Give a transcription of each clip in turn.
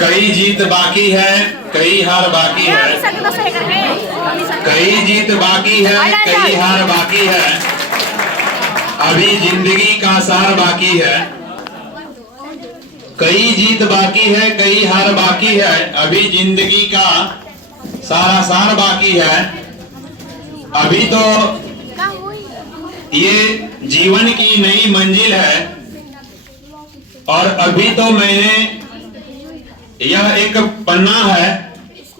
कई जीत बाकी है, कई हार बाकी है। कई जीत बाकी है, कई हार बाकी है, अभी जिंदगी का सार बाकी है। कई जीत बाकी है, कई हार बाकी है, अभी जिंदगी का सारा सार बाकी है। अभी तो ये जीवन की नई मंजिल है और अभी तो मैंने यह एक पन्ना है,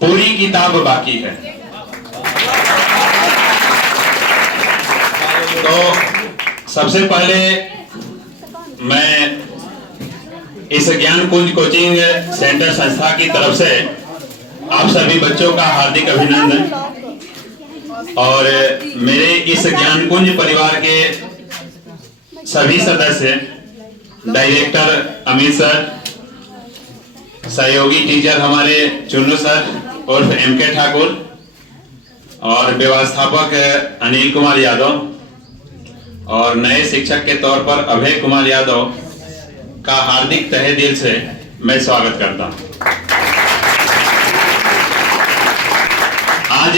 पूरी किताब बाकी है। तो सबसे पहले मैं इस ज्ञान कुंज कोचिंग सेंटर संस्था की तरफ से आप सभी बच्चों का हार्दिक अभिनंदन और मेरे इस ज्ञान कुंज परिवार के सभी सदस्य, डायरेक्टर अमित सर, सहयोगी टीचर हमारे चुन्नू सर और एम के ठाकुर और व्यवस्थापक अनिल कुमार यादव और नए शिक्षक के तौर पर अभय कुमार यादव का हार्दिक तहे दिल से मैं स्वागत करता हूं। आज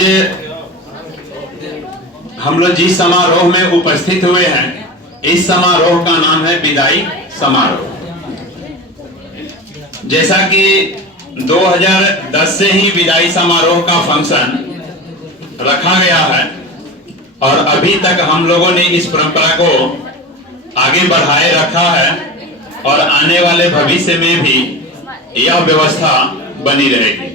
हम लोग जिस समारोह में उपस्थित हुए हैं, इस समारोह का नाम है विदाई समारोह। जैसा कि 2010 से ही विदाई समारोह का फंक्शन रखा गया है और अभी तक हम लोगों ने इस परंपरा को आगे बढ़ाए रखा है और आने वाले भविष्य में भी यह व्यवस्था बनी रहेगी,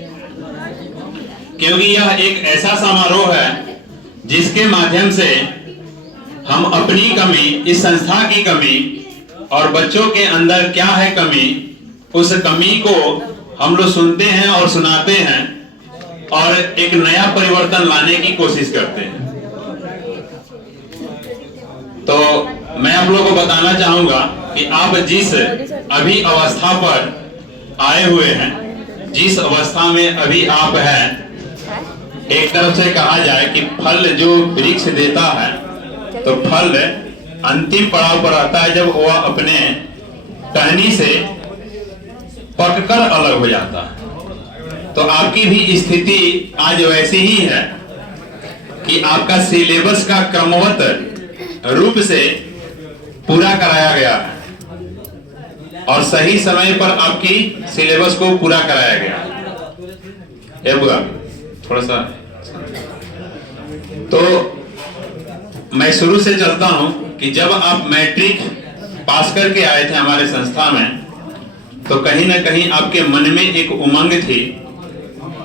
क्योंकि यह एक ऐसा समारोह है जिसके माध्यम से हम अपनी कमी, इस संस्था की कमी और बच्चों के अंदर क्या है कमी, उस कमी को हम लोग सुनते हैं और सुनाते हैं और एक नया परिवर्तन लाने की कोशिश करते हैं। तो मैं आप लोगों को बताना चाहूंगा कि आप जिस अभी अवस्था पर आए हुए हैं, जिस अवस्था में अभी आप हैं, एक तरफ से कहा जाए कि फल जो वृक्ष देता है तो फल अंतिम पड़ाव पर आता है जब वह अपने टहनी से पककर अलग हो जाता है। तो आपकी भी स्थिति आज वैसी ही है कि आपका सिलेबस का क्रमवत रूप से पूरा कराया गया है और सही समय पर आपकी सिलेबस को पूरा कराया गया है। बुआ थोड़ा सा तो मैं शुरू से चलता हूं कि जब आप मैट्रिक पास करके आए थे हमारे संस्था में, तो कहीं ना कहीं आपके मन में एक उमंग थी,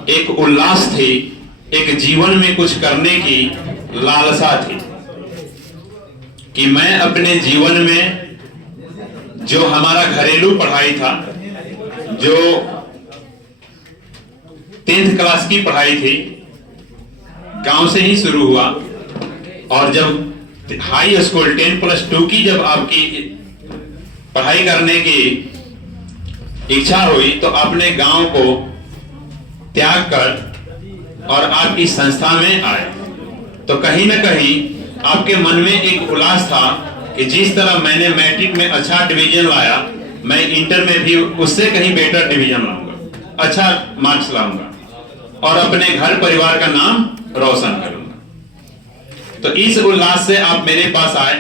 एक उल्लास थी, एक जीवन में कुछ करने की लालसा थी कि मैं अपने जीवन में जो हमारा घरेलू पढ़ाई था, जो 10th क्लास की पढ़ाई थी, गांव से ही शुरू हुआ और जब हाई स्कूल 10+2 की जब आपकी पढ़ाई करने की इच्छा हुई तो आपने गांव को त्याग कर और आप इस संस्था में आए। तो कहीं ना कहीं आपके मन में एक उल्लास था कि जिस तरह मैंने मैट्रिक में अच्छा डिवीजन लाया, मैं इंटर में भी उससे कहीं बेटर डिवीजन लाऊंगा, अच्छा मार्क्स लाऊंगा और अपने घर परिवार का नाम रोशन करूंगा। तो इस उल्लास से आप मेरे पास आए।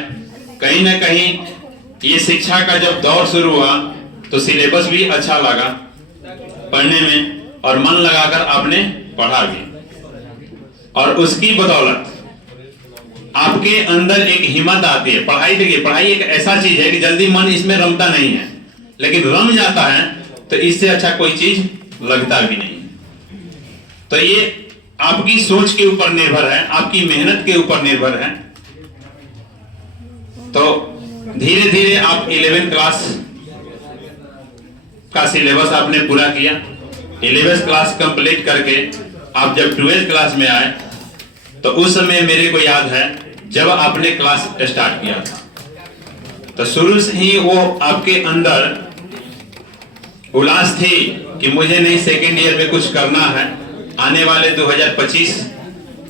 कहीं ना कहीं ये शिक्षा का जब दौर शुरू हुआ तो सिलेबस भी अच्छा लगा पढ़ने में और मन लगाकर आपने पढ़ा भी और उसकी बदौलत आपके अंदर एक हिम्मत आती है। पढ़ाई, देखिए पढ़ाई एक ऐसा चीज है कि जल्दी मन इसमें रमता नहीं है, लेकिन रम जाता है तो इससे अच्छा कोई चीज लगता भी नहीं है। तो ये आपकी सोच के ऊपर निर्भर है, आपकी मेहनत के ऊपर निर्भर है। तो धीरे धीरे आप 11th क्लास का सिलेबस आपने पूरा किया। 11th क्लास कंप्लीट करके आप जब 12th क्लास में आए तो उस समय मेरे को याद है जब आपने क्लास स्टार्ट किया था, तो शुरू से ही वो आपके अंदर उल्लास थी कि मुझे नहीं सेकेंड ईयर में कुछ करना है, आने वाले 2025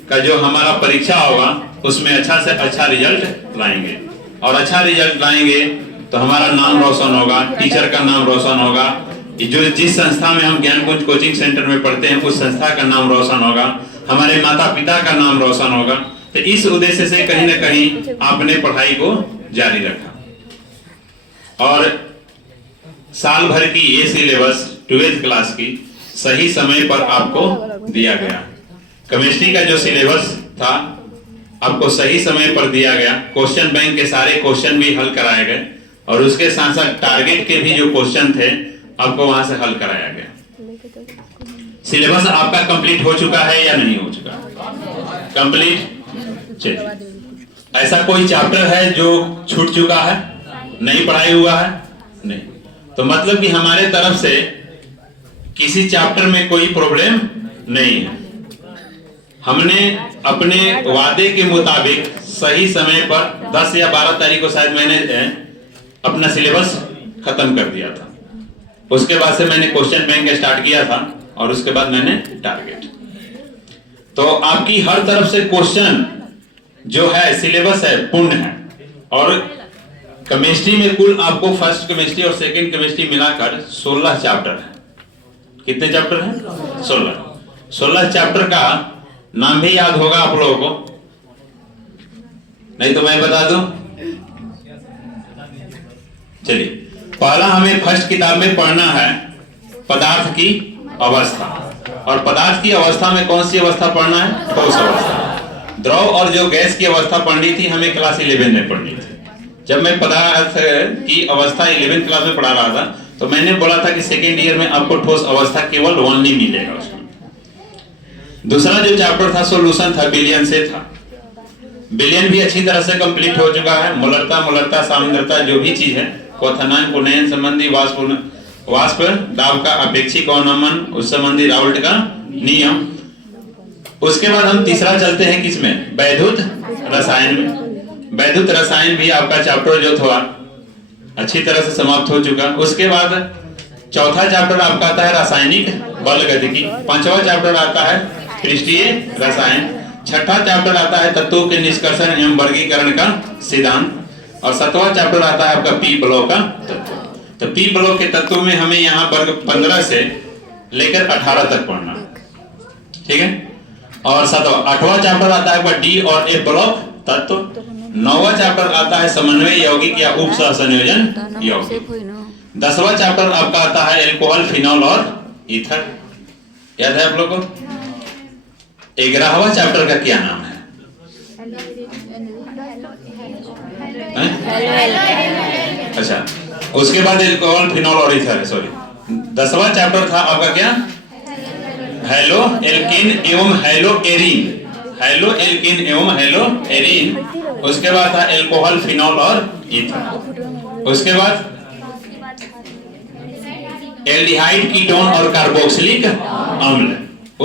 का जो हमारा परीक्षा होगा उसमें अच्छा से अच्छा रिजल्ट लाएंगे और अच्छा रिजल्ट लाएंगे तो हमारा नाम रोशन होगा, टीचर का नाम रोशन होगा, जो जिस संस्था में हम ज्ञानकुंज कोचिंग सेंटर में पढ़ते हैं उस संस्था का नाम रोशन होगा, हमारे माता पिता का नाम रोशन होगा। तो इस उद्देश्य से कहीं ना कहीं आपने पढ़ाई को जारी रखा और साल भर की ये सिलेबस 12th क्लास की सही समय पर आपको दिया गया। केमिस्ट्री का जो सिलेबस था आपको सही समय पर दिया गया। क्वेश्चन बैंक के सारे क्वेश्चन भी हल कराए गए और उसके साथ साथ टारगेट के भी जो क्वेश्चन थे आपको वहां से हल कराया गया। सिलेबस आपका कंप्लीट हो चुका है या नहीं हो चुका? कंप्लीट। चलिए, ऐसा कोई चैप्टर है जो छूट चुका है, नहीं पढ़ाई हुआ है? नहीं। तो मतलब कि हमारे तरफ से किसी चैप्टर में कोई प्रॉब्लम नहीं है। हमने अपने वादे के मुताबिक सही समय पर 10 या 12 तारीख को शायद मैंने अपना सिलेबस खत्म कर दिया था। उसके बाद से मैंने क्वेश्चन बैंक स्टार्ट किया था और उसके बाद मैंने टारगेट। तो आपकी हर तरफ से क्वेश्चन जो है सिलेबस है पूर्ण है। और केमिस्ट्री में कुल आपको फर्स्ट केमिस्ट्री और सेकंड केमिस्ट्री मिलाकर 16 चैप्टर है। कितने चैप्टर हैं? 16 चैप्टर का नाम भी याद होगा आप लोगों को, नहीं तो मैं बता दूं। चलिए, पहला हमें फर्स्ट किताब में पढ़ना है पदार्थ की अवस्था। और पदार्थ की अवस्था में कौन सी अवस्था पढ़ना है? ठोस अवस्था। द्रव और जो गैस की अवस्था पढ़नी थी हमें क्लास 11 में पढ़नी थी। जब मैं पदार्थ की अवस्था 11th क्लास में पढ़ा रहा था तो मैंने बोला था कि सेकेंड ईयर में आपको ठोस अवस्था केवल 1 ही मिलेगा उसमें। दूसरा जो चैप्टर था सोल्यूशन था, बिलियन से था। बिलियन भी अच्छी तरह से कंप्लीट हो चुका है। मोलरता सांद्रता जो भी चीज है, क्वथनांक पुनयन संबंधी वाष्प दाब का अपेक्षिक अवनमन उस संबंधी राउल्ट का नियम। उसके बाद हम तीसरा चलते हैं किसमें? वैद्युत रसायन में। वैद्युत रसायन भी आपका चैप्टर जो था अच्छी तरह से समाप्त हो चुका। उसके बाद चौथा चैप्टर आपका आता है रासायनिक बल गतिकी। पांचवा चैप्टर आता है पृष्ठीय रसायन। छठा चैप्टर आता है तत्वों के निष्कर्षण एवं वर्गीकरण का सिद्धांत। और 7वां चैप्टर आता है आपका पी ब्लॉक का तत्व। तो पी ब्लॉक के तत्वों में हमें यहाँ वर्ग 15 से लेकर 18 तक पढ़ना, ठीक है। और 8वां चैप्टर आता है आपका डी और ए ब्लॉक तत्व। 9वां चैप्टर आता है समन्वय यौगिक या उप सहसंयोजन यौगिक। 10वां चैप्टर आपका आता है एल्कोहल, फिनॉल और ईथर। याद है आप लोगों को? 11वां चैप्टर का क्या नाम है? अच्छा, उसके बाद एल्कोहल, फिनॉल और ईथर है, सॉरी। 10वां चैप्टर था आपका क्या? हेलो एल्कीन एवं हेलो एरीन। हेलो एल्कीन एवं हेलो एरीन। उसके बाद था एल्कोहल, फिनॉल और ईथर। उसके बाद एल्डिहाइड, कीटोन और कार्बोक्सिलिक अम्ल।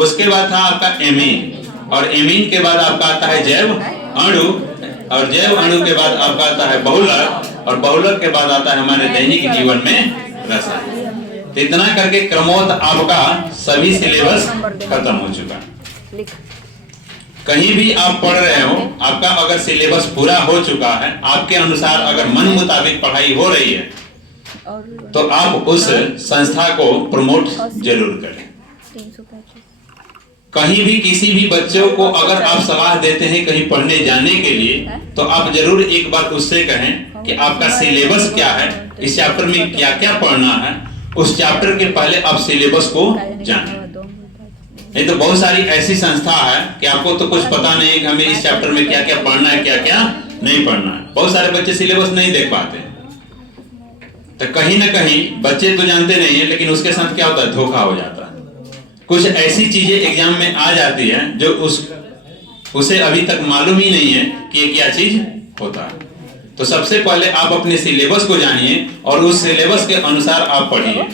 उसके बाद था आपका एमीन। और एमीन के बाद आपका आता है जैव अणु। और जैव अणु के बाद आपका आता है बहुलक। और बहुलक के बाद आता है हमारे दैनिक जीवन में रसायन। तो इतना करके क्रमोक्त आपका सभी सिलेबस खत्म हो चुका। कहीं भी आप पढ़ रहे हो, आपका अगर सिलेबस पूरा हो चुका है, आपके अनुसार अगर मन मुताबिक पढ़ाई हो रही है तो आप उस संस्था को प्रमोट जरूर करें। कहीं भी किसी भी बच्चों को अगर आप सलाह देते हैं कहीं पढ़ने जाने के लिए तो आप जरूर एक बार उससे कहें कि आपका सिलेबस क्या है, इस चैप्टर में क्या क्या पढ़ना है। उस चैप्टर के पहले आप सिलेबस को जानें। नहीं तो बहुत सारी ऐसी संस्था है कि आपको तो कुछ पता नहीं है कि हमें इस चैप्टर में क्या क्या पढ़ना है, क्या क्या नहीं पढ़ना है। बहुत सारे बच्चे सिलेबस नहीं देख पाते। तो कहीं ना कहीं बच्चे तो जानते नहीं है, लेकिन उसके साथ क्या होता है, धोखा हो जाता है। कुछ ऐसी चीजें एग्जाम में आ जाती है जो उसे अभी तक मालूम ही नहीं है कि ये क्या चीज होता है। तो सबसे पहले आप अपने सिलेबस को जानिए और उस सिलेबस के अनुसार आप पढ़िए।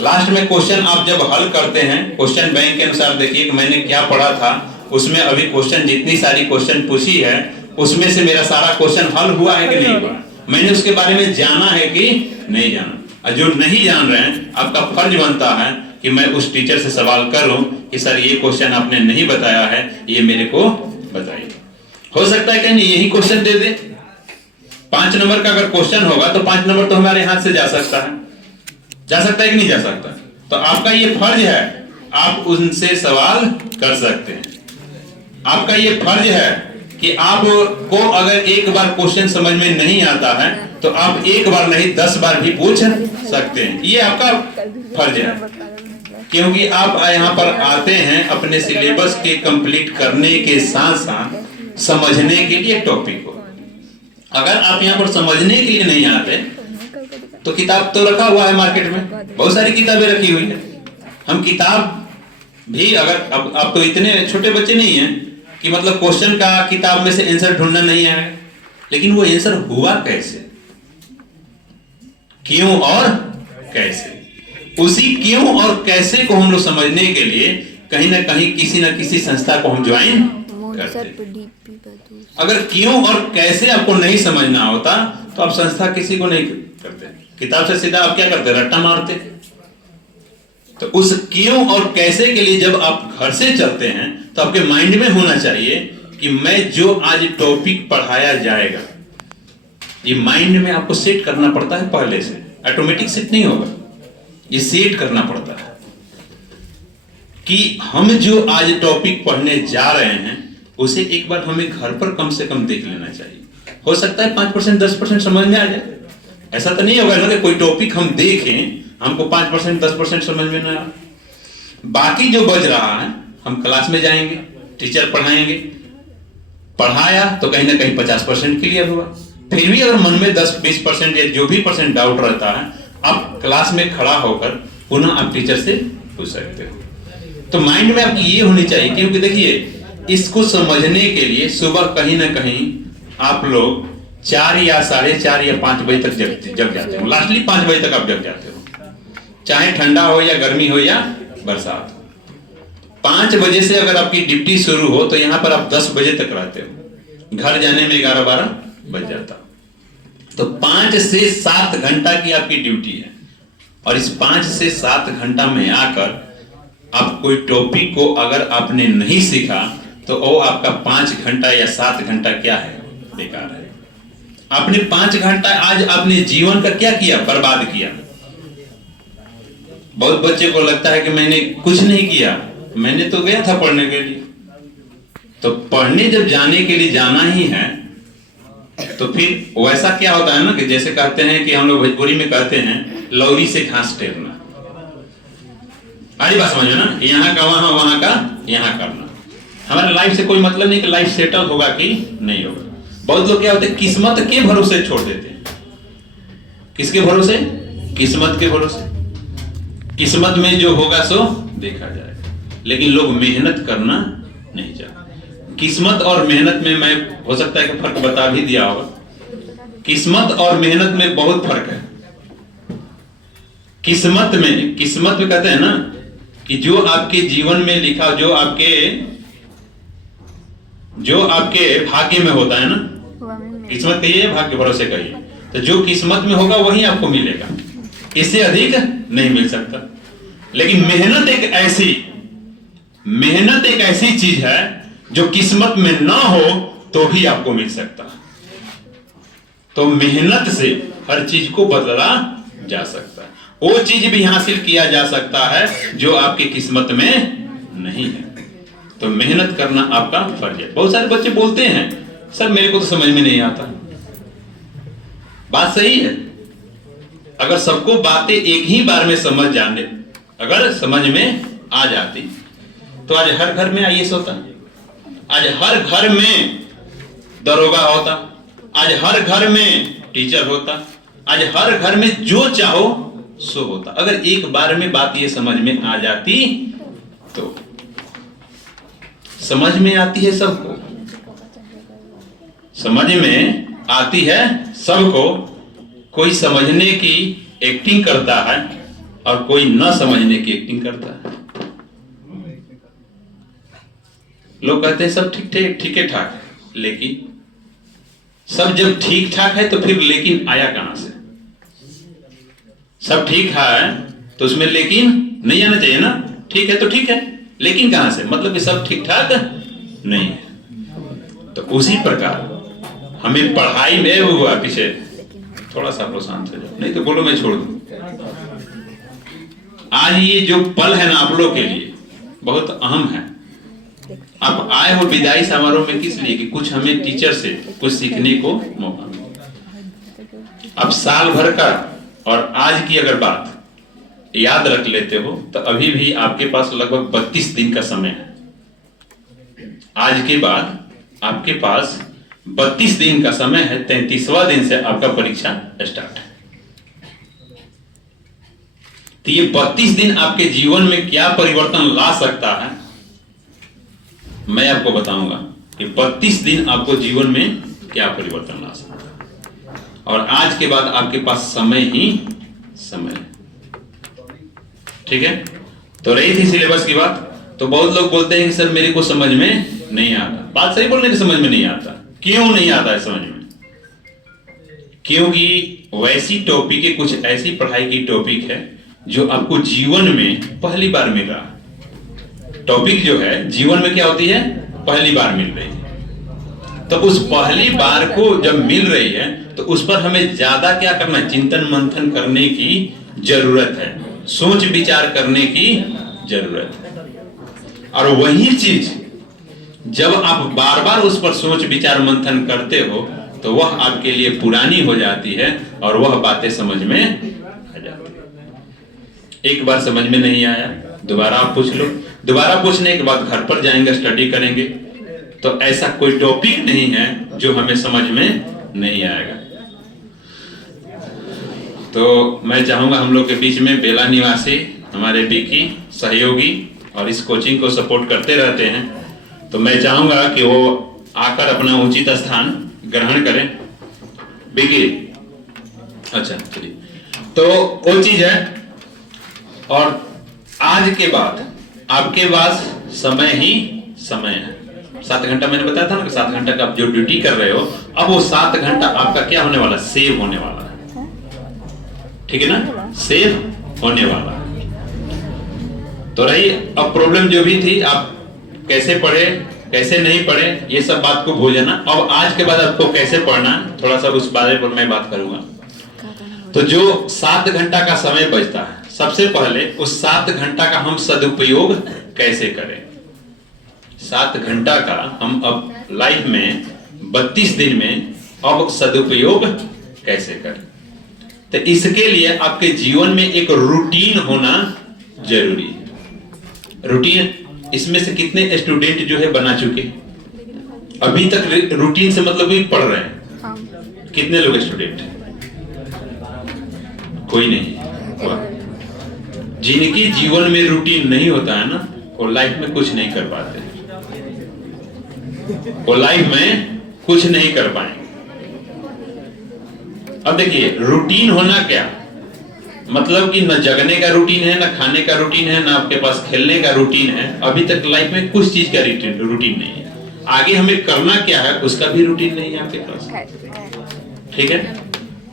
लास्ट में क्वेश्चन आप जब हल करते हैं, क्वेश्चन बैंक के अनुसार देखिए कि मैंने क्या पढ़ा था, उसमें अभी क्वेश्चन जितनी सारी क्वेश्चन पूछी है उसमें से मेरा सारा क्वेश्चन हल हुआ है कि नहीं हुआ, मैंने उसके बारे में जाना है कि नहीं जाना। और जो नहीं जान रहे हैं, आपका फर्ज बनता है कि मैं उस टीचर से सवाल करूं कि सर ये क्वेश्चन आपने नहीं बताया है, ये मेरे को बताइए। हो सकता है कि नहीं यही क्वेश्चन दे दे। 5 नंबर का अगर क्वेश्चन होगा तो 5 नंबर तो हमारे हाथ से जा सकता है। जा सकता है कि नहीं जा सकता? तो आपका ये फर्ज है, आप उनसे सवाल कर सकते हैं। आपका ये फर्ज है कि आपको अगर एक बार क्वेश्चन समझ में नहीं आता है तो आप एक बार नहीं 10 बार भी पूछ सकते हैं। ये आपका फर्ज है, क्योंकि आप यहाँ पर आते हैं अपने सिलेबस के कंप्लीट करने के साथ साथ समझने के लिए टॉपिक को। अगर आप यहाँ पर समझने के लिए नहीं आते तो किताब तो रखा हुआ है मार्केट में, बहुत सारी किताबें रखी हुई है। हम किताब भी अगर अब तो इतने छोटे बच्चे नहीं हैं कि मतलब क्वेश्चन का किताब में से आंसर ढूंढना नहीं आएगा, लेकिन वो आंसर हुआ कैसे, क्यों और कैसे, उसी क्यों और कैसे को हम लोग समझने के लिए कहीं ना कहीं किसी ना किसी संस्था को हम ज्वाइन करते हैं। अगर क्यों और कैसे आपको नहीं समझना होता तो आप संस्था किसी को नहीं करते, किताब से सीधा आप क्या करते, रट्टा मारते। तो उस क्यों और कैसे के लिए जब आप घर से चलते हैं तो आपके माइंड में होना चाहिए कि मैं जो आज टॉपिक पढ़ाया जाएगा, ये माइंड में आपको सेट करना पड़ता है पहले से, ऑटोमेटिक सेट नहीं होगा, ये सेट करना पड़ता है कि हम जो आज टॉपिक पढ़ने जा रहे हैं उसे एक बार हमें घर पर कम से कम देख लेना चाहिए। हो सकता है 5% 10% समझ में आ जाए, ऐसा तो नहीं होगा ना कि कोई टॉपिक हम देखें हमको 5% 10% समझ में ना, बाकी जो बच रहा है हम क्लास में जाएंगे, टीचर पढ़ाएंगे, पढ़ाया तो कहीं ना कहीं 50% क्लियर हुआ। फिर भी अगर मन में 10-20% या जो भी परसेंट डाउट रहता है, आप क्लास में खड़ा होकर पुनः आप टीचर से पूछ सकते हो। तो माइंड में आपकी ये होनी चाहिए, क्योंकि देखिए इसको समझने के लिए सुबह कहीं ना कहीं आप लोग 4 या 4:30 या 5 बजे तक जग जाते हो, लास्टली 5 बजे तक आप जग जाते हो, चाहे ठंडा हो या गर्मी हो या बरसात। 5 बजे से अगर आपकी ड्यूटी शुरू हो तो यहाँ पर आप 10 बजे तक रहते हो, घर जाने में 11-12 बज जाता। तो 5 से 7 घंटा की आपकी ड्यूटी है, और इस 5 से 7 घंटा में आकर आप कोई टॉपिक को अगर आपने नहीं सीखा तो वो आपका 5 घंटा या 7 घंटा क्या है, बेकार है। आपने 5 घंटा आज अपने जीवन का क्या किया, बर्बाद किया। बहुत बच्चे को लगता है कि मैंने कुछ नहीं किया, मैंने तो गया था पढ़ने के लिए। तो पढ़ने जब जाने के लिए जाना ही है तो फिर वैसा क्या होता है ना कि जैसे कहते हैं कि हम लोग भोजपुरी में कहते हैं लौरी से घास टेरना। अरे बात समझो ना, यहाँ का वहां, वहां का यहाँ करना। हमारे लाइफ से कोई मतलब नहीं कि लाइफ सेटल होगा कि नहीं होगा। बहुत लोग क्या होते हैं किस्मत के भरोसे छोड़ देते हैं। किसके भरोसे? किस्मत के भरोसे। किस्मत में जो होगा सो देखा जाएगा, लेकिन लोग मेहनत करना नहीं चाहते। किस्मत और मेहनत में मैं हो सकता है कि फर्क बता भी दिया होगा। किस्मत और मेहनत में बहुत फर्क है। किस्मत में कहते हैं ना कि जो आपके जीवन में लिखा, जो आपके भाग्य में होता है ना, किस्मत कहिए भाग्य भरोसे कहिए, तो जो किस्मत में होगा वही आपको मिलेगा, इससे अधिक नहीं मिल सकता। लेकिन मेहनत एक ऐसी चीज है जो किस्मत में ना हो तो भी आपको मिल सकता। तो मेहनत से हर चीज को बदला जा सकता है, वो चीज भी हासिल किया जा सकता है जो आपकी किस्मत में नहीं है। तो मेहनत करना आपका फर्ज है। बहुत सारे बच्चे बोलते हैं सर मेरे को तो समझ में नहीं आता। बात सही है, अगर सबको बातें एक ही बार में अगर समझ में आ जाती तो आज हर घर में आईएएस होता, आज हर घर में दरोगा होता, आज हर घर में टीचर होता, आज हर घर में जो चाहो सो होता। अगर एक बार में बात ये समझ में आ जाती तो समझ में आती है सबको, समझ में आती है सबको। कोई समझने की एक्टिंग करता है और कोई न समझने की एक्टिंग करता है। लोग कहते हैं सब ठीक ठाक है, लेकिन सब जब ठीक ठाक है तो फिर लेकिन आया कहां से? सब ठीक है तो उसमें लेकिन नहीं आना चाहिए ना। ठीक है तो ठीक है, लेकिन कहां से? मतलब कि सब ठीक ठाक नहीं है। तो उसी प्रकार हमें पढ़ाई में हुआ, पीछे थोड़ा सा आप लोग शांत हो जाओ, नहीं तो बोलो मैं छोड़ दूं। आज ये जो पल है ना आप लोग के लिए बहुत अहम है। आप आए हो विदाई समारोह में किस लिए? कि कुछ हमें टीचर से कुछ सीखने को मौका मिले। अब साल भर का और आज की अगर बात याद रख लेते हो तो अभी भी आपके पास लगभग 32 दिन का समय है। आज के बाद आपके पास 32 दिन का समय है। 33वां दिन से आपका परीक्षा स्टार्ट है। तो ये 32 दिन आपके जीवन में क्या परिवर्तन ला सकता है मैं आपको बताऊंगा कि 32 दिन आपको जीवन में क्या परिवर्तन ला सकता है। और आज के बाद आपके पास समय ही समय है। ठीक है, तो रही थी सिलेबस की बात। तो बहुत लोग बोलते हैं कि सर मेरे को समझ में नहीं आता। बात सही बोलने की समझ में नहीं आता। क्यों नहीं आता है समझ में? क्योंकि वैसी टॉपिक है, कुछ ऐसी पढ़ाई की टॉपिक है जो आपको जीवन में पहली बार मिल रहा है। टॉपिक जो है जीवन में क्या होती है? पहली बार मिल रही है। तो उस पहली बार को जब मिल रही है तो उस पर हमें ज्यादा क्या करना है? चिंतन मंथन करने की जरूरत है, सोच विचार करने की जरूरत है। और वही चीज जब आप बार बार उस पर सोच विचार मंथन करते हो तो वह आपके लिए पुरानी हो जाती है और वह बातें समझ में आ जाती है। एक बार समझ में नहीं आया, दोबारा आप पूछ लो। दोबारा पूछने के बाद घर पर जाएंगे, स्टडी करेंगे। तो ऐसा कोई टॉपिक नहीं है जो हमें समझ में नहीं आएगा। तो मैं चाहूंगा हम लोग के बीच में बेला निवासी हमारे बीकी सहयोगी और इस कोचिंग को सपोर्ट करते रहते हैं, तो मैं चाहूंगा कि वो आकर अपना उचित स्थान ग्रहण करें। बीकी, अच्छा चलिए, तो वो चीज है। और आज के बाद आपके पास समय ही समय है। 7 घंटा मैंने बताया था ना कि 7 घंटा का आप जो ड्यूटी कर रहे हो, अब वो 7 घंटा आपका क्या होने वाला? सेव होने वाला है। ठीक है ना, सेव होने वाला है। तो रही अब प्रॉब्लम जो भी थी, आप कैसे पढ़े कैसे नहीं पढ़े ये सब बात को भूल जाना। अब आज के बाद आपको कैसे पढ़ना, थोड़ा सा उस बारे पर मैं बात करूंगा। तो जो 7 घंटा का समय बचता है, सबसे पहले उस 7 घंटा का हम सदुपयोग कैसे करें। 7 घंटा का हम अब लाइफ में 32 दिन में अब सदुपयोग कैसे करें। तो इसके लिए आपके जीवन में एक रूटीन होना जरूरी है। रूटीन, इसमें से कितने स्टूडेंट जो है बना चुके अभी तक? रूटीन से मतलब भी पढ़ रहे हैं? कितने लोग स्टूडेंट? कोई नहीं। जिनके जीवन में रूटीन नहीं होता है ना, वो लाइफ में कुछ नहीं कर पाते। वो लाइफ में कुछ नहीं कर पाएंगे। अब देखिए, रूटीन होना क्या मतलब कि न जगने का रूटीन है, न खाने का रूटीन है, न आपके पास खेलने का रूटीन है। अभी तक लाइफ में कुछ चीज का रूटीन नहीं है। आगे हमें करना क्या है उसका भी रूटीन नहीं है आपके पास। ठीक है,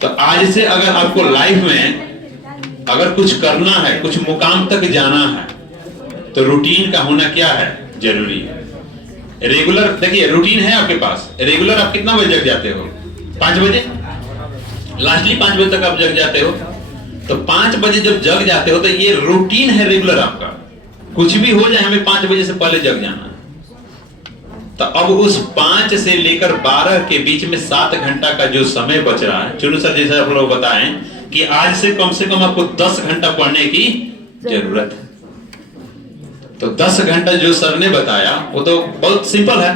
तो आज से अगर आपको लाइफ में अगर कुछ करना है, कुछ मुकाम तक जाना है, तो रूटीन का होना क्या है? जरूरी है। रेगुलर, देखिए रूटीन है आपके पास। रेगुलर आप कितना बजे जग जाते हो? 5 बजे, लास्टली 5 बजे तक आप जग जाते हो। तो 5 बजे जब जग जाते हो तो ये रूटीन है रेगुलर आपका। कुछ भी हो जाए हमें 5 बजे से पहले जग जाना है। तो अब उस 5 से लेकर 12 के बीच में 7 घंटा का जो समय बच रहा है, चुनू सर जैसा आप लोग बताएं कि आज से कम आपको 10 घंटा पढ़ने की जरूरत है। तो 10 घंटा जो सर ने बताया वो तो बहुत सिंपल है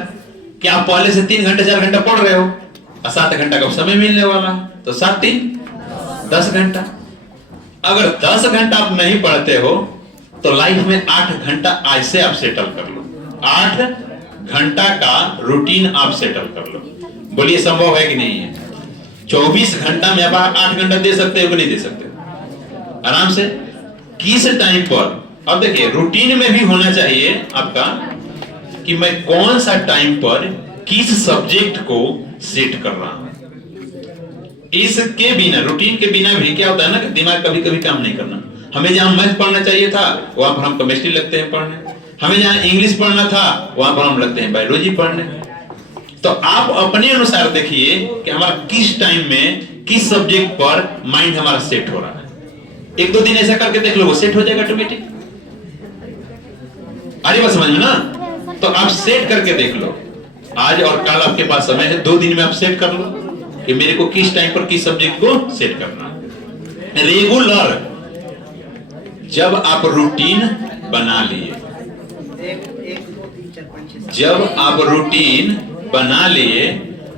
कि आप पहले से 3 घंटा 4 घंटा पढ़ रहे हो और 7 घंटा का समय मिलने वाला है। तो 7 3 10 घंटा। अगर 10 घंटा आप नहीं पढ़ते हो तो लाइफ में 8 घंटा आज से आप सेटल कर लो। 8 घंटा का रूटीन आप सेटल कर लो। बोलिए संभव है कि नहीं है? 24 घंटा में आप 8 घंटा दे सकते हो कि नहीं दे सकते? आराम से। किस टाइम पर? अब देखिए, रूटीन में भी होना चाहिए आपका कि मैं कौन सा टाइम पर किस सब्जेक्ट को सेट कर रहा हूं। इसके बिना, रूटीन के बिना भी क्या होता है ना कि दिमाग कभी कभी काम नहीं करना। हमें जहां मैथ पढ़ना चाहिए था वहां पर हम केमिस्ट्री लगते हैं पढ़ने। हमें जहां इंग्लिश पढ़ना था वहां पर हम लगते हैं बायोलॉजी पढ़ने। तो आप अपने अनुसार देखिए कि हमारा किस टाइम में किस सब्जेक्ट पर माइंड हमारा सेट हो रहा है। 1-2 दिन ऐसा करके देख लो, वो सेट हो जाएगा ऑटोमेटिक। अरे बस समझ में ना, तो आप सेट करके देख लो। आज और कल आपके पास समय है, 2 दिन में आप सेट कर लो कि मेरे को किस टाइम पर किस सब्जेक्ट को सेट करना। रेगुलर जब आप रूटीन बना लिए, जब आप रूटीन बना लिए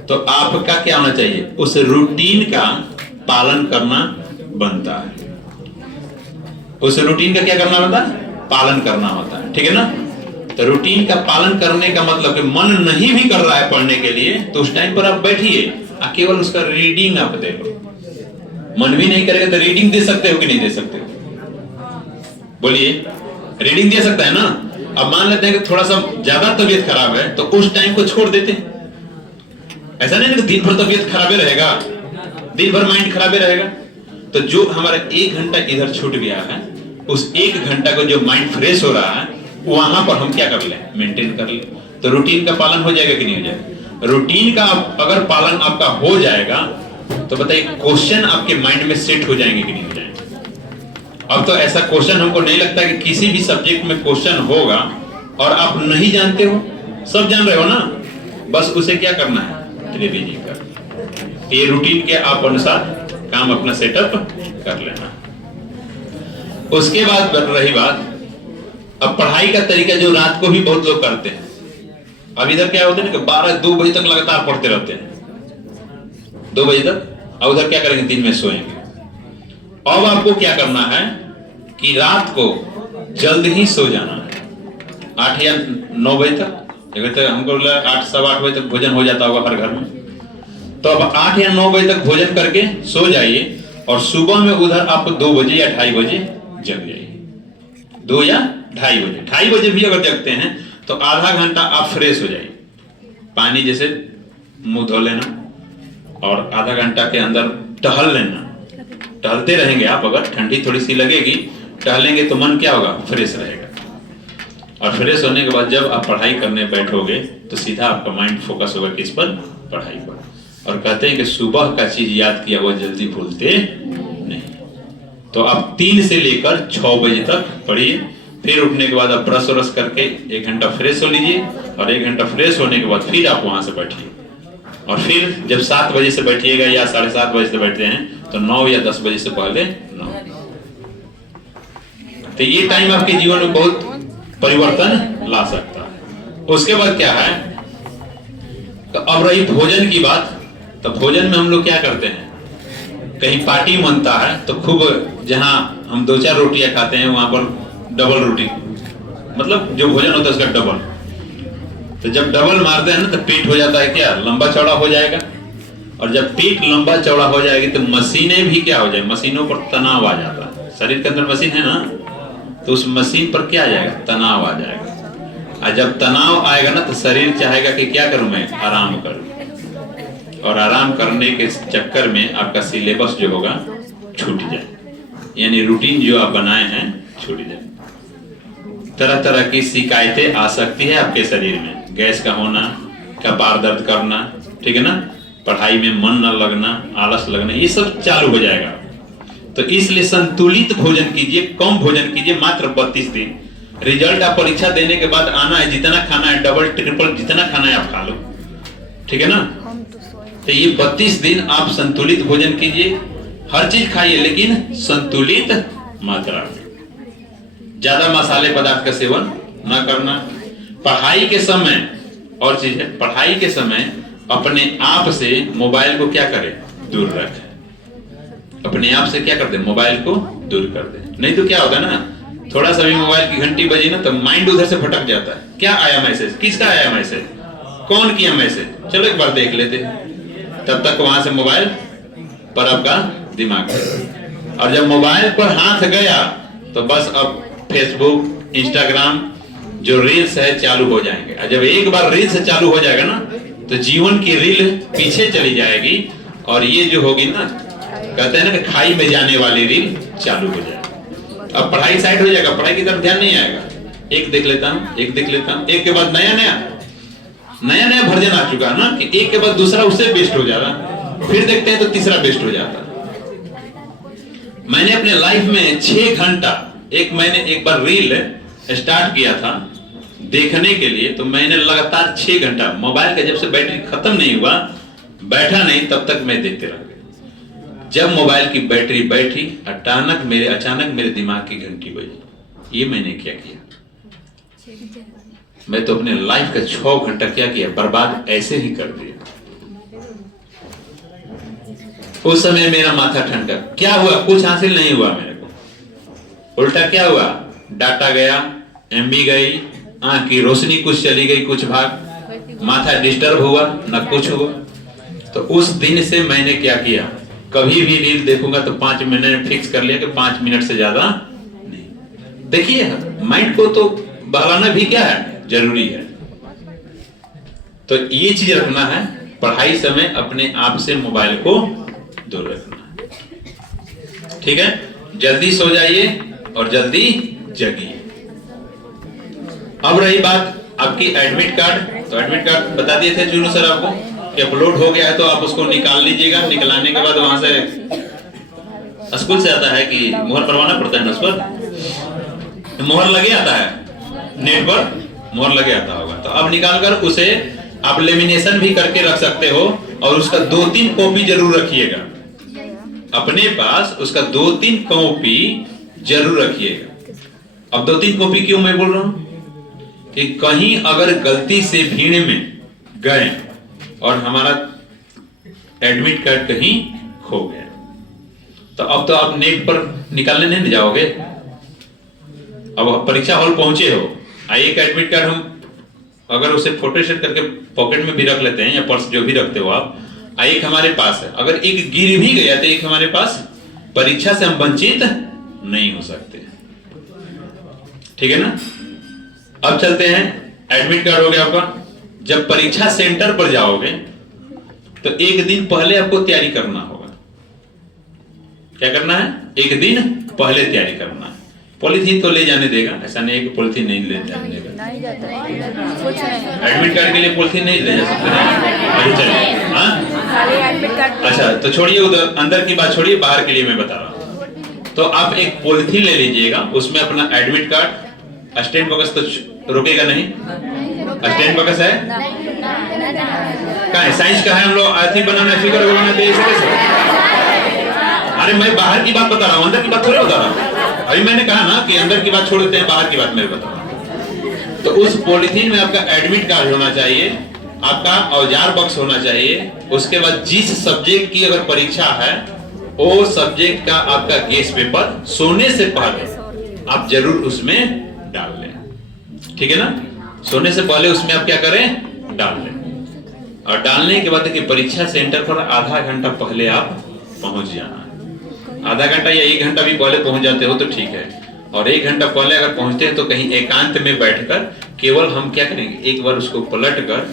तो आपका क्या होना चाहिए, उस रूटीन का पालन करना बनता है। उस रूटीन का क्या करना होता है, पालन करना होता है, ठीक है ना। तो रूटीन का पालन करने का मतलब कि मन नहीं भी कर रहा है पढ़ने के लिए, तो उस टाइम पर आप बैठिए, केवल उसका रीडिंग आप देखो। मन भी नहीं करेगा तो रीडिंग दे सकते हो कि नहीं दे सकते हो, बोलिए। रीडिंग दे सकता है ना। अब मान लेते हैं कि थोड़ा सा ज्यादा तबीयत खराब है, तो उस टाइम को छोड़ देते। ऐसा नहीं कि दिन भर तबीयत खराब ही रहेगा, दिन भर माइंड खराब ही रहेगा। तो जो हमारा 1 घंटा इधर छूट गया है, उस 1 घंटा को जो माइंड फ्रेश हो रहा है, वहां पर हम क्या कर ले, मेंटेन कर ले। तो रूटीन का पालन हो जाएगा कि नहीं हो जाएगा। रूटीन का अगर पालन आपका हो जाएगा तो बताइए क्वेश्चन आपके माइंड में सेट हो जाएंगे कि नहीं हो जाएंगे। अब तो ऐसा क्वेश्चन हमको नहीं लगता कि किसी भी सब्जेक्ट में क्वेश्चन होगा और आप नहीं जानते हो, सब जान रहे हो ना, बस उसे क्या करना है, रिवीजन कर। ये रूटीन के आप अनुसार काम अपना सेटअप कर लेना। उसके बाद रही बात अब पढ़ाई का तरीका, जो रात को भी बहुत लोग करते हैं। अब इधर क्या होता है ना कि 12-2 बजे तक लगातार पढ़ते रहते हैं, 2 बजे तक, और उधर क्या करेंगे, दिन में सोएंगे। अब आपको क्या करना है कि रात को जल्द ही सो जाना है, 8 या 9 बजे तक। हमको 8, सवा 8 बजे तक भोजन हो जाता होगा हर घर में। तो अब 8 या 9 बजे तक भोजन करके सो जाइए, और सुबह में उधर आप 2 बजे या 2:30 बजे जग जाइए। 2 या 2:30 बजे, 2:30 बजे भी अगर जगते हैं तो आधा घंटा आप फ्रेश हो जाइए। पानी जैसे मुंह धो लेना, और आधा घंटा के अंदर टहल लेना। टहलते रहेंगे आप, अगर ठंडी थोड़ी सी लगेगी, टहलेंगे तो मन क्या होगा, फ्रेश रहेगा। और फ्रेश होने के बाद जब आप पढ़ाई करने बैठोगे तो सीधा आपका माइंड फोकस होगा किस पर, पढ़ाई पर। और कहते हैं कि सुबह का चीज याद किया हुआ जल्दी भूलते नहीं। तो आप 3 से लेकर 6 बजे तक पढ़िए। फिर उठने के बाद आप ब्रश व्रश करके 1 घंटा फ्रेश हो लीजिए, और 1 घंटा फ्रेश होने के बाद फिर आप वहां से बैठिए। और फिर जब 7 बजे से बैठिएगा या 7:30 बजे से बैठते हैं, तो 9 या 10 बजे से पहले 9। तो ये टाइम आपके जीवन में बहुत परिवर्तन ला सकता है। उसके बाद क्या है, तो अब रही भोजन की बात। तो भोजन में हम लोग क्या करते हैं, कहीं पार्टी बनता है तो खूब, जहां हम 2-4 रोटियां खाते हैं वहां पर डबल रोटी, मतलब जो भोजन होता है उसका डबल। तो जब डबल मारते हैं ना तो पेट हो जाता है क्या, लंबा चौड़ा हो जाएगा। और जब पेट लंबा चौड़ा हो जाएगी तो मशीनें भी क्या हो जाए, मशीनों पर तनाव आ जाता है। शरीर के अंदर मशीन है ना, तो उस मशीन पर क्या आ जाएगा, तनाव आ जाएगा। और जब तनाव आएगा ना तो शरीर चाहेगा कि क्या करूं, मैं आराम करूं। और आराम करने के चक्कर में आपका सिलेबस जो होगा छूट जाए, यानी रूटीन जो आप बनाए हैं छूट जाए। तरह तरह की शिकायतें आ सकती है आपके शरीर में, गैस का होना, कपार दर्द करना, ठीक है ना, पढ़ाई में मन न लगना, आलस लगना, ये सब चालू हो जाएगा। तो इसलिए संतुलित भोजन कीजिए, कम भोजन कीजिए, मात्र 32 दिन। रिजल्ट आप परीक्षा देने के बाद आना है, जितना खाना है डबल ट्रिपल जितना खाना है आप खा लो, ठीक है ना। तो ये 32 दिन आप संतुलित भोजन कीजिए, हर चीज खाइए लेकिन संतुलित मात्रा में। ज्यादा मसाले पदार्थ का सेवन न करना। पढ़ाई के समय, और चीज है, पढ़ाई के समय अपने आप से मोबाइल को क्या करें, दूर रखें। अपने आप से क्या कर दे, मोबाइल को दूर कर दे। नहीं तो क्या होगा ना, थोड़ा सा भी मोबाइल की घंटी बजी ना तो माइंड उधर से भटक जाता है। क्या आया मैसेज, किसका आया मैसेज, कौन किया मैसेज, चलो एक बार देख लेते। तब तक वहां से मोबाइल पर आपका दिमाग है। और जब मोबाइल पर हाथ गया तो बस अब फेसबुक, इंस्टाग्राम जो रील्स है चालू हो जाएंगे। और जब एक बार रील्स चालू हो जाएगा ना तो जीवन की रील पीछे चली जाएगी, और ये जो होगी ना, कहते हैं ना कि खाई में जाने वाली रील चालू हो जाएगी। अब पढ़ाई साइड हो जाएगा, पढ़ाई की तरफ ध्यान नहीं आएगा। एक देख लेता हूँ, एक देख लेता हूँ, एक के बाद नया नया वर्जन आ चुका है ना, कि एक के बाद दूसरा उससे बेस्ट हो जा रहा, फिर देखते हैं तो तीसरा बेस्ट हो जाता। मैंने अपने लाइफ में 6 घंटा, मैंने एक बार रील स्टार्ट किया था देखने के लिए, तो मैंने लगातार 6 घंटा मोबाइल का जब से बैटरी खत्म नहीं हुआ, बैठा नहीं, तब तक मैं देखते रह गया। जब मोबाइल की बैटरी बैठी, अचानक मेरे दिमाग की घंटी बजी। ये मैंने क्या किया? मैं तो अपने लाइफ का 6 घंटा क्या किया, बर्बाद ऐसे ही कर दिया। उस समय मेरा माथा ठंडा। क्या हुआ? कुछ हासिल नहीं हुआ मेरे को। उल्टा क्या हुआ? डाटा गया, एमबी गई, आंख की रोशनी कुछ चली गई, कुछ भाग, माथा डिस्टर्ब हुआ, ना कुछ हुआ। तो उस दिन से मैंने क्या किया, कभी भी रील देखूंगा तो 5 मिनट फिक्स कर लिया कि 5 मिनट से ज्यादा नहीं। देखिए, माइंड को तो बहलाना भी क्या है, जरूरी है। तो ये चीज रखना है, पढ़ाई समय अपने आप से मोबाइल को दूर रखना है। ठीक है, जल्दी सो जाइए और जल्दी जगिए। अब रही बात आपकी एडमिट कार्ड, तो एडमिट कार्ड बता दिए थे चुनू सर आपको कि अपलोड हो गया है, तो आप उसको निकाल लीजिएगा। निकलाने के बाद वहां से स्कूल से आता है कि मोहर करवाना पड़ता है ना, उस पर मोहर लगे आता है, नेट पर मोहर लगे आता होगा। तो अब निकालकर उसे आप लेमिनेशन भी करके रख सकते हो, और उसका 2-3 कॉपी जरूर रखिएगा अपने पास। उसका 2-3 कॉपी जरूर रखिएगा। अब 2-3 कॉपी क्यों मैं बोल रहा हूं कि कहीं अगर गलती से भीड़ में गए और हमारा एडमिट कार्ड कहीं खो गया, तो अब तो आप नेट पर निकालने नहीं जाओगे। अब परीक्षा हॉल पहुंचे हो, एक एडमिट कार्ड हम अगर उसे फोटो सेट करके पॉकेट में भी रख लेते हैं, या पर्स जो भी रखते हो आप, एक हमारे पास है। अगर एक गिर भी गया तो एक हमारे पास, परीक्षा से हम वंचित नहीं हो सकते। ठीक है ना? अब चलते हैं, एडमिट कार्ड हो गया आपका। जब परीक्षा सेंटर पर जाओगे तो एक दिन पहले आपको तैयारी करना होगा। क्या करना है? एक दिन पहले तैयारी करना है। पॉलिथीन तो ले जाने देगा, ऐसा नहीं है कि पॉलिथीन नहीं ले जाने देगा। एडमिट कार्ड के लिए पॉलिथीन नहीं ले जा सकते। चलिए, हाँ, अच्छा, तो छोड़िए उधर, अंदर की बात छोड़िए, बाहर के लिए मैं बता रहा हूँ। तो आप एक पॉलिथीन ले लीजिएगा, उसमें अपना एडमिट कार्ड, स्टैंड बॉक्स तो रुकेगा नहीं, स्टैंड बॉक्स है कहाँ है? साइंस का है, हम लोग आरती बनाना, फिगर बनाते हैं, कैसे? अरे मैं बाहर की बात बता रहा हूँ, अंदर की बात थोड़ी बता रहा हूँ। अभी मैंने कहा ना कि अंदर की बात छोड़ देते हैं, बाहर की बात मैं बता रहा हूँ। तो उस पॉलिथीन में आपका एडमिट कार्ड होना चाहिए, आपका औजार बॉक्स होना चाहिए। उसके बाद जिस सब्जेक्ट की अगर परीक्षा है, वो सब्जेक्ट का आपका गेस पेपर सोने से पहले आप जरूर उसमें डाल लें। ठीक है ना? सोने से पहले उसमें आप क्या करें, डाल लें। और डालने के बाद देखिए, परीक्षा सेंटर पर आधा घंटा पहले आप पहुंच जाना है। आधा घंटा या 1 घंटा भी पहले पहुंच जाते हो तो ठीक है, और 1 घंटा पहले अगर पहुंचते हैं तो कहीं एकांत में बैठकर केवल हम क्या करेंगे, एक बार उसको पलट कर,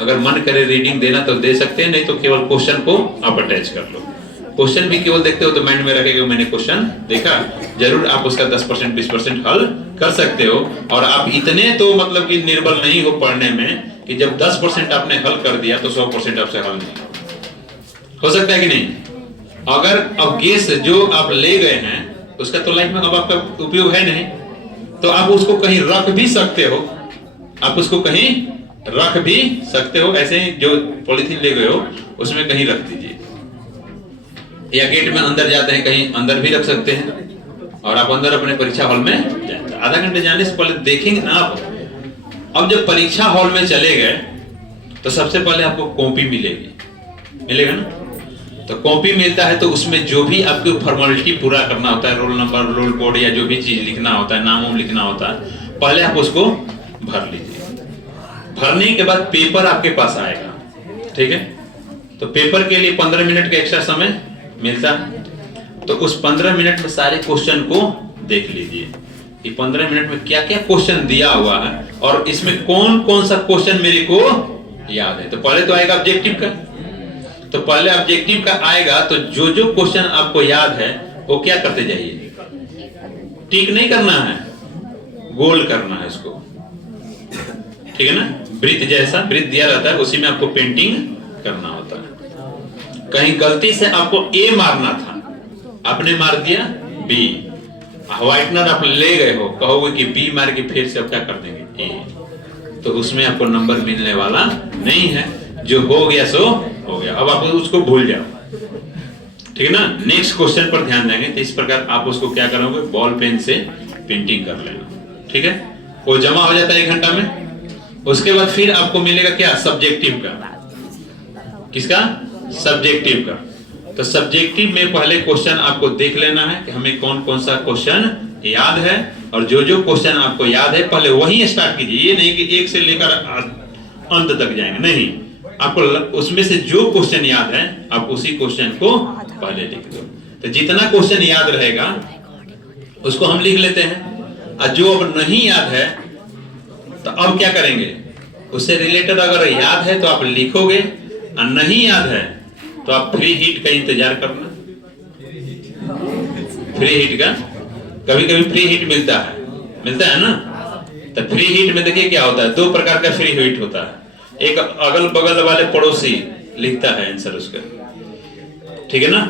अगर मन करे रीडिंग देना तो दे सकते हैं, नहीं तो केवल क्वेश्चन को आप अटैच कर लो। क्वेश्चन भी केवल देखते हो तो माइंड में रखेगा मैंने क्वेश्चन देखा, जरूर आप उसका 10% 20% हल कर सकते हो। और आप इतने तो मतलब कि निर्बल नहीं हो पढ़ने में कि जब 10% आपने हल कर दिया तो 100% आपसे हल नहीं हो सकता है कि नहीं? अगर अब गेस जो आप ले गए हैं उसका तो लाइफ में अब आपका उपयोग है नहीं, तो आप उसको कहीं रख भी सकते हो, आप उसको कहीं रख भी सकते हो। ऐसे ही जो पॉलिथीन ले गए हो उसमें कहीं रख दीजिए, या गेट में अंदर जाते हैं कहीं अंदर भी रख सकते हैं, और आप अंदर अपने परीक्षा हॉल में जाते। आधा घंटे जाने से पहले देखेंगे ना आप। अब जब परीक्षा हॉल में चले गए तो सबसे पहले आपको कॉपी मिलेगा ना? तो कॉपी मिलता है तो उसमें जो भी आपको फॉर्मेलिटी पूरा करना होता है, रोल नंबर, रोल कोड या जो भी चीज लिखना होता है, नाम लिखना होता है, पहले आप उसको भर लीजिए। भरने के बाद पेपर आपके पास आएगा। ठीक है? तो पेपर के लिए 15 मिनट का एक्स्ट्रा समय मिलता है, तो उस 15 मिनट में सारे क्वेश्चन को देख लीजिए कि 15 मिनट में क्या क्या क्वेश्चन दिया हुआ है और इसमें कौन कौन सा क्वेश्चन मेरे को याद है। तो पहले तो आएगा ऑब्जेक्टिव का, तो पहले ऑब्जेक्टिव का आएगा, तो जो जो क्वेश्चन आपको याद है वो क्या करते जाइए, टिक नहीं करना है, गोल करना है इसको। ठीक है ना? वृत्त जैसा वृत्त दिया रहता है, उसी में आपको पेंटिंग करना होता है। कहीं गलती से आपको ए मारना था आपने मार दिया बी, व्हाइटनर आप ले गए हो, कहोगे कि बी मार के फिर से अब क्या कर देंगे ए, तो उसमें आपको नंबर मिलने वाला नहीं है। जो हो गया सो हो गया, अब आप उसको भूल जाओ, ठीक है ना। नेक्स्ट क्वेश्चन पर ध्यान देंगे। तो इस प्रकार आप उसको क्या करोगे, बॉल पेन से पेंटिंग कर लेना, ठीक है। वो जमा हो जाता है 1 घंटा में। उसके बाद फिर आपको मिलेगा क्या, सब्जेक्टिव का। किसका, सब्जेक्टिव का। तो सब्जेक्टिव में पहले क्वेश्चन आपको देख लेना है कि हमें कौन कौन सा क्वेश्चन याद है, और जो जो क्वेश्चन आपको याद है पहले वही स्टार्ट कीजिए। ये नहीं कि एक से लेकर अंत तक जाएंगे, नहीं। आपको उसमें से जो क्वेश्चन याद है आप उसी क्वेश्चन को पहले लिख दो। तो जितना क्वेश्चन याद रहेगा उसको हम लिख लेते हैं, और जो अब नहीं याद है तो अब क्या करेंगे, उससे रिलेटेड अगर याद है तो आप लिखोगे, और नहीं याद है तो आप फ्री हिट का इंतजार करना। फ्री हिट का कभी कभी फ्री हिट मिलता है ना। तो फ्री हिट में देखिए क्या होता है, 2 प्रकार का फ्री हिट होता है। एक अगल बगल वाले पड़ोसी लिखता है आंसर उसका, ठीक है ना।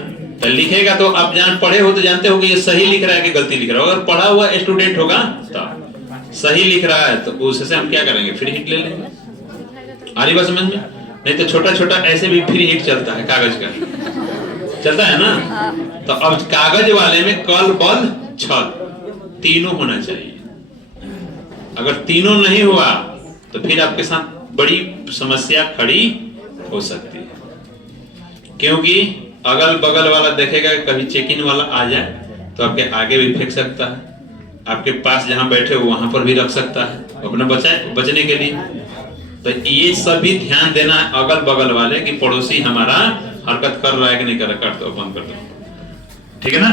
तो लिखेगा तो आप जान पढ़े हो तो जानते हो कि ये सही लिख रहा है कि गलती लिख रहा है। अगर पढ़ा हुआ स्टूडेंट होगा तो सही लिख रहा है तो उससे हम क्या करेंगे, फ्री हिट ले लेंगे। आ रही बात समझ में। नहीं तो छोटा छोटा ऐसे भी फ्री हिट चलता है, कागज का चलता है ना। तो अब कागज वाले में कल बल छल तीनों होना चाहिए। अगर तीनों नहीं हुआ तो फिर आपके साथ बड़ी समस्या खड़ी हो सकती है, क्योंकि अगल बगल वाला देखेगा, कभी चेकिंग वाला आ जाए तो आपके आगे भी फेंक सकता है, आपके पास जहां बैठे हो वहां पर भी रख सकता है अपना बचने के लिए। तो ये सभी ध्यान देना है अगल बगल वाले कि पड़ोसी हमारा हरकत कर रहा है कि नहीं कर रहा, कर दो, बंद कर दो, ठीक है ना।